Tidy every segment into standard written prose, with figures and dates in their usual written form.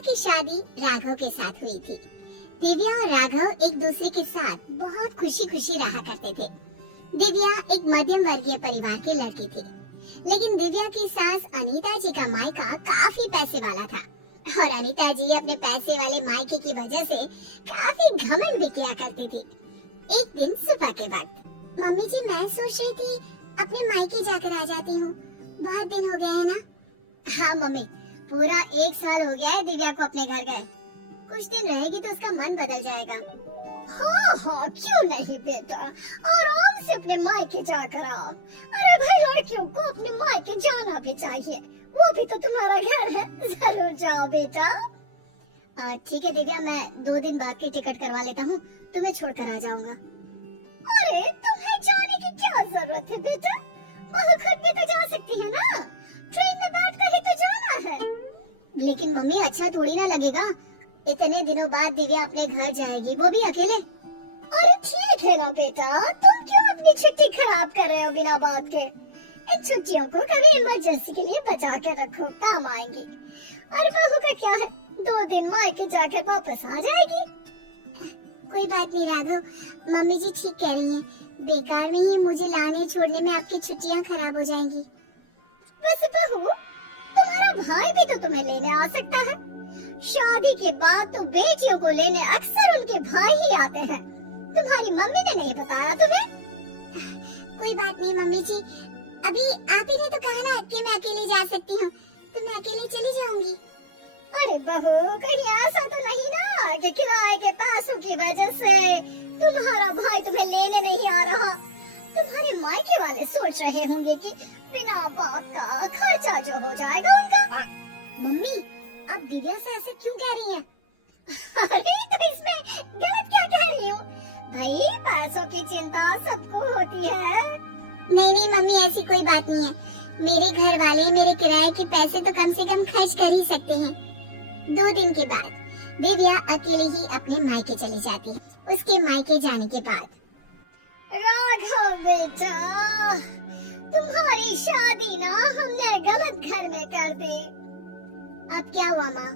की शादी राघव के साथ हुई थी। दिव्या और राघव एक दूसरे के साथ बहुत खुशी खुशी रहा करते थे। दिव्या एक मध्यम वर्गीय परिवार की लड़की थी, लेकिन दिव्या की सास अनीता जी का मायका काफी पैसे वाला था और अनीता जी अपने पैसे वाले मायके की वजह से काफी घमंड भी किया करती थी। एक दिन सुबह के वक्त, मम्मी जी मैं सोच रही थी अपने मायके जाकर आ जाती हूँ, बहुत दिन हो गए हैं ना। हाँ मम्मी, पूरा 1 साल हो गया है दिव्या को अपने घर गए। कुछ दिन रहेगी तो उसका मन बदल जाएगा। हाँ हाँ क्यों नहीं बेटा, आराम से अपने मायके जाकर आओ। अरे भाई, लड़कियों को अपने मायके जाना भी चाहिए, वो भी तो तुम्हारा घर है, जरूर जाओ बेटा। ठीक है दिव्या, मैं 2 दिन बाद की टिकट करवा लेता हूँ, तुम्हें छोड़कर आ जाऊंगा। अरे तुम्हें जाने की क्या जरूरत है बेटा, वहाँ खुद भी तो जा सकती है ना, ट्रेन में बैठ कर ही तो जाना है। लेकिन मम्मी अच्छा थोड़ी ना लगेगा, इतने दिनों बाद दिव्या अपने घर जाएगी, वो भी अकेले। अरे ठीक है ना बेटा, तुम क्यों अपनी छुट्टी खराब कर रहे हो बिना बात के। इन छुट्टियों को कभी इमरजेंसी के लिए बचा के रखो, काम आएंगी। और बहू का क्या है, 2 दिन मायके जाकर वापस आ जाएगी। कोई बात नहीं राघव, मम्मी जी ठीक कह रही हैं, बेकार में ही मुझे लाने छोड़ने में आपकी छुट्टियां खराब हो जाएंगी। वैसे बहू, तुम्हारा भाई भी तो तुम्हें लेने आ सकता है। शादी के बाद तो बेटियों को लेने अक्सर उनके भाई ही आते हैं। तुम्हारी मम्मी ने नहीं बताया तुम्हें? कोई बात नहीं मम्मी जी, अभी आप ही ने तो कहा ना कि मैं अकेले जा सकती हूँ, तो मैं अकेले चली जाऊंगी। अरे बहू, कहीं ऐसा तो नहीं ना कि किराए के पैसों की वजह से तुम्हारा भाई तुम्हें लेने नहीं आ रहा। तुम्हारे मायके वाले सोच रहे होंगे कि बिना बात का खर्चा जो हो जाएगा उनका। मम्मी, आप दिव्या से ऐसे क्यों कह रही हैं? अरे तो इसमें गलत क्या कह रही हूँ भाई, पैसों की चिंता सबको होती है। नहीं नहीं मम्मी, ऐसी कोई बात नहीं है, मेरे घर वाले मेरे किराए के पैसे तो कम से कम खर्च कर ही सकते हैं। 2 दिन के बाद दिव्या अकेले ही अपने मायके चली जाती है। उसके मायके जाने के बाद, राघव बेटा, तुम्हारी शादी ना हमने गलत घर में कर दी। अब क्या हुआ माँ?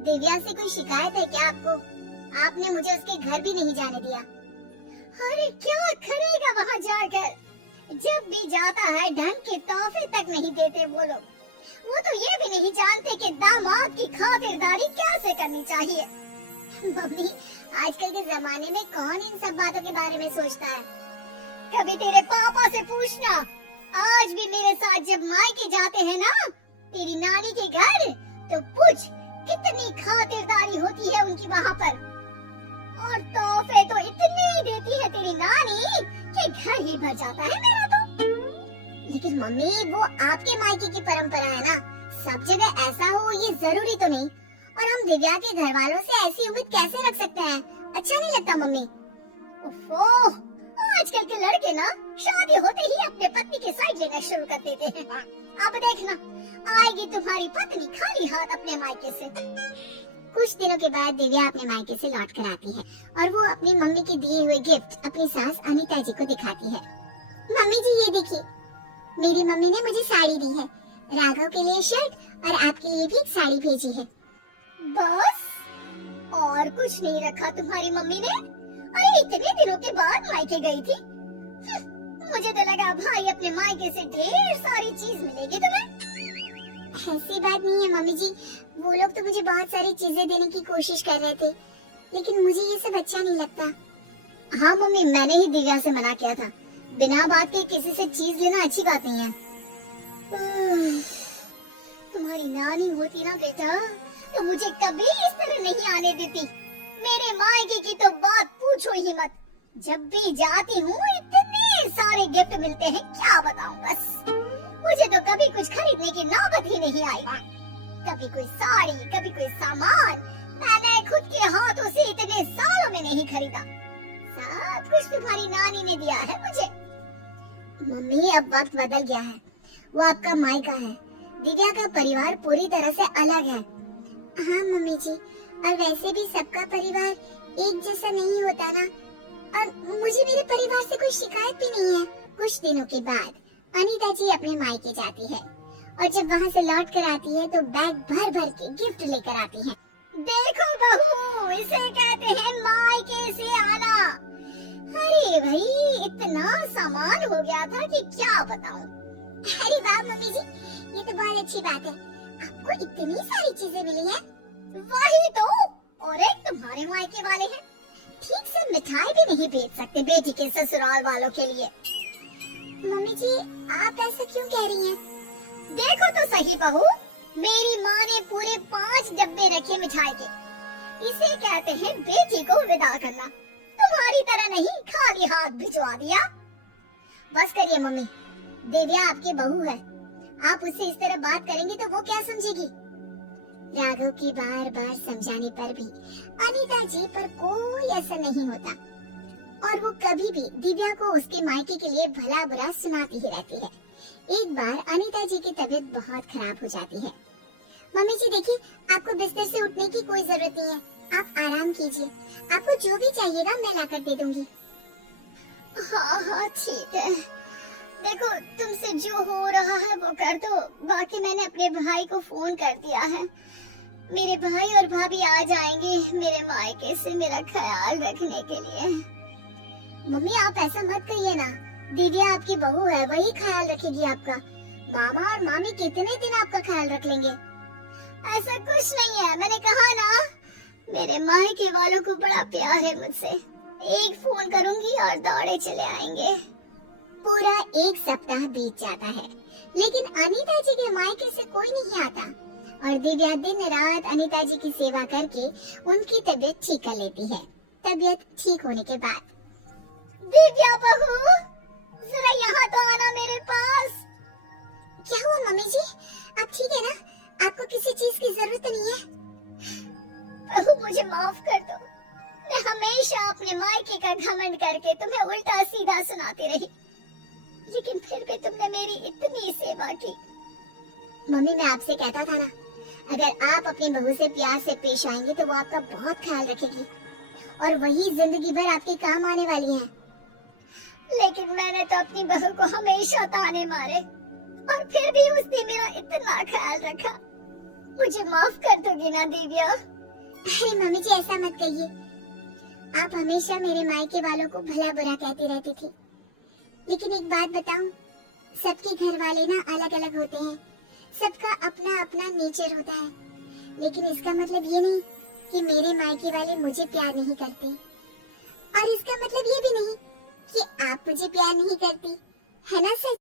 दिव्या से कोई शिकायत है क्या आपको? आपने मुझे उसके घर भी नहीं जाने दिया। अरे क्या करेगा वहाँ जाकर, जब भी जाता है ढंग के तोहफे तक नहीं देते वो लोग। वो तो ये भी नहीं जानते कि दामाद की खातिरदारी कैसे करनी चाहिए। मम्मी, आजकल के जमाने में कौन इन सब बातों के बारे में सोचता है? कभी तेरे पापा से पूछना, आज भी मेरे साथ जब मायके जाते हैं ना तेरी नानी के घर, तो पूछ कितनी खातिरदारी होती है उनकी वहाँ पर। और तोहफे तो इतने ही देती है तेरी नानी कि घर ही भर जाता है मेरा तो। लेकिन मम्मी, वो आपके मायके की परंपरा है ना, सब जगह ऐसा हो ये जरूरी तो नहीं। और हम दिव्या के घर वालों से ऐसी उम्मीद कैसे रख सकते हैं? अच्छा नहीं लगता मम्मी। ओफो, आजकल के लड़के ना शादी होते ही अपने पत्नी की साइड लेना शुरू कर देते हैं। अब देखना, आएगी तुम्हारी पत्नी खाली हाथ अपने मायके से। कुछ दिनों के बाद दिव्या अपने मायके से लौट कर आती है और वो अपनी मम्मी के दिए हुए गिफ्ट अपनी सास अनीता जी को दिखाती है। मम्मी जी ये देखिए, मेरी मम्मी ने मुझे साड़ी दी है, राघव के लिए शर्ट और आपके लिए भी एक साड़ी भेजी है। बस और कुछ नहीं रखा तुम्हारी मम्मी ने? अरे इतने दिनों के बाद मायके गई थी। मुझे तो लगा भाई अपने मायके से ढेर सारी चीज मिलेगी तुम्हें। ऐसी बात नहीं है मम्मी जी, वो लोग तो मुझे बहुत सारी चीजें देने की कोशिश कर रहे थे, लेकिन मुझे ये सब अच्छा नहीं लगता। हाँ मम्मी, मैंने ही दिव्या से मना किया था, बिना बात के किसी से चीज लेना अच्छी बात नहीं है। तुम्हारी नानी होती ना बेटा तो मुझे कभी इस तरह नहीं आने देती। मेरे मायके की तो बात पूछो ही मत, जब भी जाती हूँ इतने सारे गिफ्ट मिलते हैं, क्या बताऊँ बस। मुझे तो कभी कुछ खरीदने की नौबत ही नहीं आई। कभी कोई साड़ी, कभी कोई सामान मैंने खुद के हाथों से इतने सालों में नहीं खरीदा। सब कुछ तुम्हारी नानी ने दिया है मुझे। मम्मी, अब वक्त बदल गया है, वो आपका मायका है, दिव्या का परिवार पूरी तरह से अलग है। हाँ मम्मी जी, और वैसे भी सबका परिवार एक जैसा नहीं होता ना, और मुझे मेरे परिवार से कोई शिकायत भी नहीं है। कुछ दिनों के बाद अनीता जी अपने मायके जाती है और जब वहाँ से लौट कर आती है तो बैग भर भर के गिफ्ट लेकर आती है। देखो बहू, इसे कहते हैं मायके से आना। अरे भाई, इतना सामान हो गया था कि क्या बताऊं। अरे वाह मम्मी जी, ये तो बहुत अच्छी बात है। आपको इतनी सारी चीजें मिली हैं। वही तो, और एक तुम्हारे मायके वाले हैं। ठीक से मिठाई भी नहीं भेज सकते बेटी के ससुराल वालों के लिए। मम्मी जी, आप ऐसा क्यों कह रही हैं? देखो तो सही बहू, मेरी माँ ने पूरे 5 डब्बे रखे मिठाई के। इसे कहते हैं बेटी को विदा करना। तुम्हारी तरह नहीं खाली हाथ भिजवा दिया। बस करिए मम्मी, दिव्या आपकी बहू है। आप उससे इस तरह बात करेंगे तो वो क्या समझेगी? राघव की बार बार समझाने पर भी अनीता जी पर कोई असर नहीं होता और वो कभी भी दिव्या को उसके मायके के लिए भला बुरा सुनाती ही रहती है। एक बार अनीता जी की तबीयत बहुत खराब हो जाती है। मम्मी जी देखिए, आपको बिस्तर से उठने की कोई जरूरत नहीं है। आप आराम कीजिए। आपको जो भी चाहिएगा मैं लाकर दे दूंगी। हाँ हाँ ठीक है। देखो, तुमसे जो हो रहा है वो कर दो। बाकी मैंने अपने भाई को फोन कर दिया है। मेरे भाई और भाभी आ जाएंगे मेरे मायके से मेरा ख्याल रखने के लिए। मम्मी आप ऐसा मत कहिए ना, दिव्या आपकी बहू है, वही ख्याल रखेगी आपका। मामा और मामी कितने दिन आपका ख्याल रख लेंगे? ऐसा कुछ नहीं है, मैंने कहा ना, मेरे मायके वालों को बड़ा प्यार है मुझसे। एक फोन करूंगी और दौड़े चले आएंगे। पूरा 1 सप्ताह बीत जाता है, लेकिन अनीता जी के मायके से कोई नहीं आता और दिव्या दिन रात अनीता जी की सेवा करके उनकी तबीयत ठीक कर लेती है। तबीयत ठीक होने के बाद, दिव्या बहू, जरा यहाँ तो आना मेरे पास। क्या हुआ मम्मी जी? आप ठीक है ना? आपको किसी चीज की जरूरत नहीं है? बहू मुझे माफ कर दो। मैं हमेशा अपने मायके का घमंड करके तुम्हें उल्टा सीधा सुनाती रही, लेकिन फिर भी तुमने मेरी इतनी सेवा की। मम्मी मैं आपसे कहता था ना, अगर आप अपनी बहू से प्यार से पेश आएंगे तो वो आपका बहुत ख्याल रखेगी और वही जिंदगी भर आपके काम आने वाली है। लेकिन मैंने तो अपनी बहू को हमेशा ताने मारे और फिर भी उसने मेरा इतना ख्याल रखा। मुझे माफ कर दोगी ना दिव्या? अरे मम्मी जी ऐसा मत कहिए। आप हमेशा मेरे मायके वालों को भला बुरा कहती रहती थी, लेकिन एक बात बताऊं, सबके घर वाले ना अलग अलग होते हैं। सबका अपना अपना नेचर होता है, लेकिन इसका मतलब ये नहीं कि मेरे मायके वाले मुझे प्यार नहीं करते और इसका मतलब ये भी नहीं कि आप मुझे प्यार नहीं करती, है ना सच?